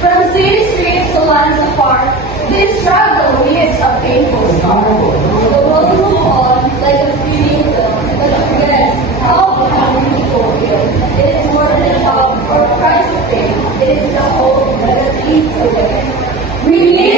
From city streets to lands apart, this struggle leaves a painful scar. The world will move on like a fleeting film, but forget how can we fulfill? It is more than a job or a price to pay. It is the hope that leads the way. We need